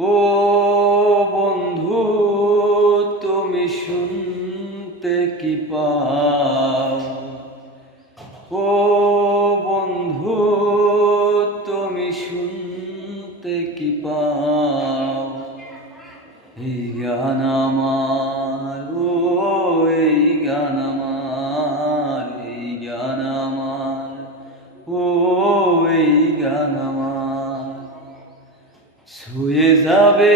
ও বন্ধু, তুমি শুনতে কি পাও? ও বন্ধু, তুমি শুনতে কি পাও? এই গান আমার, ও এই গান আমার, এই গান আমার, ও এই গান আমার। ছুঁয়ে যাবে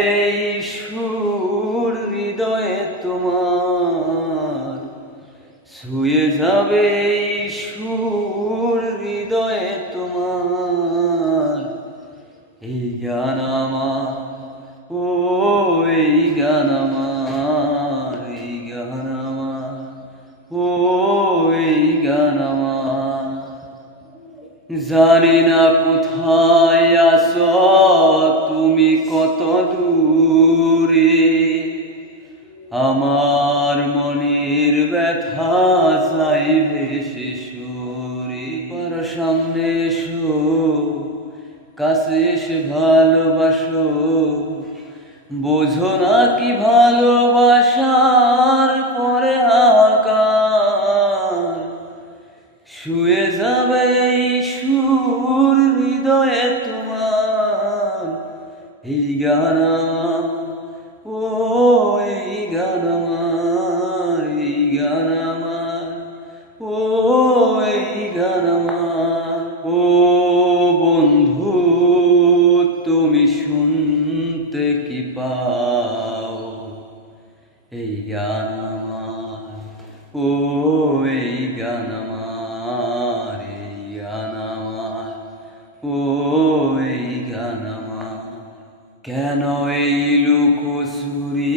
সুর হৃদয়ে তোমার। ছুঁয়ে যাবে সুর হৃদয়ে তোমার। এই গান আমার, ও এই গান আমার, এই গান আমার, ও এই গান আমার। জানি না কোথায় কত দূরে। আমার মনের ব্যথা চাই ভেসে সরে। পার সামনে এসো, কাছে এসে ভালোবাসো। বোঝো না কি ভালোবাসার পরে আকার। শুয়ে যাবে এই সুর হৃদয়ে তোমার এই গান ও এই গান আমার, এই গান আমার, ও এই গান আমার, ও বন্ধু, তুমি শুনতে কি পাও? এই গান আমার, ও এই গান আমার, এই গান আমার, ও কেন এই লুকোচুরি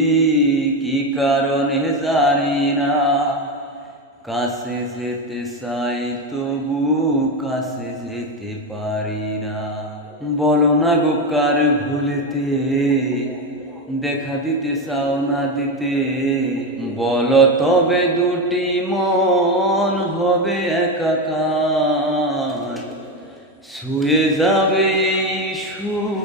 কি কারণে জানি না। কাছে যেতে চাই তবু কাছে যেতে পারি না। বলো না গো, কার ভুলেতে? দেখা দিতে চাও না দিতে। বলো তবে দুটি মন হবে একাকার। ছুঁয়ে যাবে সুর